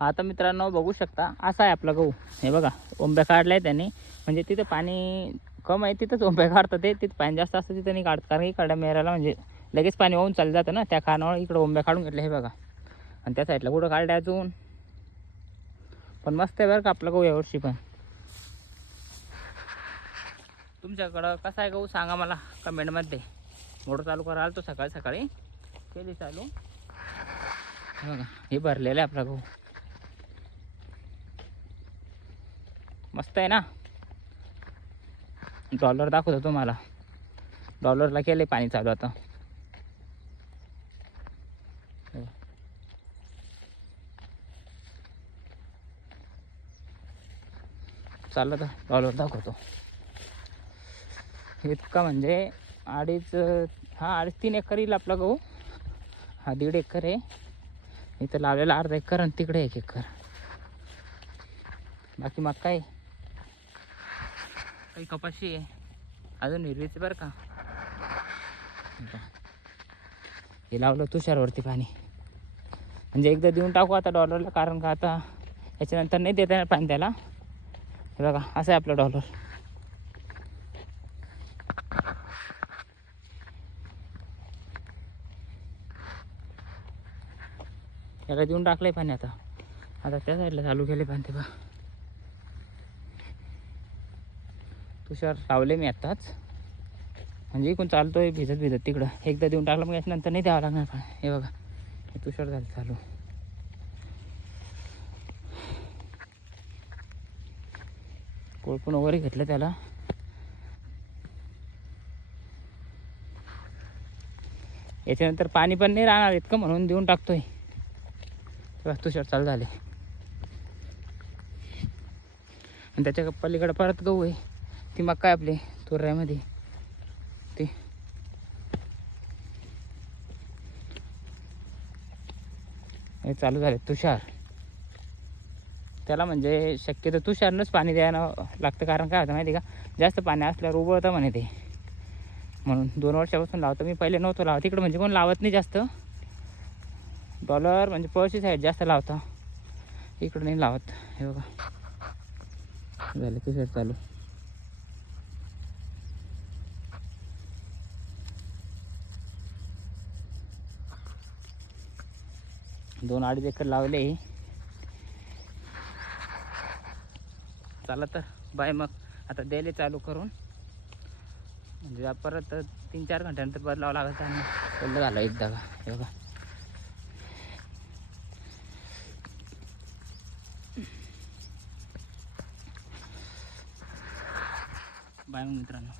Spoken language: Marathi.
आता मित्रांनो बघू शकता असा आहे आपला गहू. हे बघा ओंब्या काढल्या त्याने. म्हणजे तिथं पाणी कम आहे तिथंच ओंब्या काढतात ते. तिथं पाणी जास्त असतं तिथं नाही काढत. कारण की मेराला म्हणजे लगेच पाणी वाहून चाललं जातं ना. त्या कारणावर इकडं ओंब्या काढून घेतल्या हे बघा. आणि त्या साईडला कुठं काढलं अजून? पण मस्त आहे बरं का आपलं गहू यावर्षी पण. तुमच्याकडं कसा आहे गहू सांगा मला कमेंटमध्ये. मोटर चालू कराल तो सकाळी सकाळी. केली चालू. हे बघा हे भरलेलं आहे आपला गहू. मस्त आहे ना. डॉलर दाखवतो तुम्हाला. डॉलरला केले पाणी चालू आता. चाललं तर डॉलर दाखवतो. इतका म्हणजे अडीच हा अडीच तीन एकर येईल आपला गहू. हा दीड एकर आहे. इथं लावलेला अर्धा एकर आणि तिकडे एक एकर. बाकी मग काय? काही कपाशी आहे. अजून हिरवीच बरं का. हे लावलं तुषारवरती पाणी. म्हणजे एकदा देऊन टाकू आता डॉलरला कारण का आता याच्यानंतर नाही देता येणार पाणी त्याला. हे बघा असं आहे आपलं डॉलर त्याला देऊन टाकलंय पाणी आता. आता त्या साईडला चालू केले पाणी ते बघा. तुषार लावले मी आत्ताच. म्हणजे इकडून आहे भिजत भिजत तिकडं. एकदा देऊन टाकलं मग याच्यानंतर नाही द्यावं लागणार पण. हे बघा हे तुषार झालं चालू. कोळपून वगैरे घेतलं त्याला. याच्यानंतर पाणी पण नाही राहणार इतकं म्हणून देऊन टाकतोय. तुषार चालू झाले. आणि त्याच्या पलीकडे परत गहू आहे. ती मग काय आपली तुर्यामध्ये ते. हे चालू झाले. तुषार. त्याला म्हणजे शक्यतो तुषारनंच पाणी द्यायला लागतं. कारण काय होतं माहिती आहे का? जास्त पाणी असल्यावर उबळतं म्हणे ते. म्हणून दोन वर्षापासून लावतो. मी पहिले नव्हतो लावत. इकडं म्हणजे कोण लावत नाही जास्त. डॉलर म्हणजे पळशी साईड जास्त लावता. इकडं नाही लावत. हे बघा. झालं तुषार चालू. दोन अडीच एकर लावले. चला तर बाय मग. आता द्यायला चालू करून. म्हणजे परत तीन चार घंट्यानंतर बदलावं लागत आणि ओलं झालं एकदा का हे बघा. बाय मग मित्रांनो.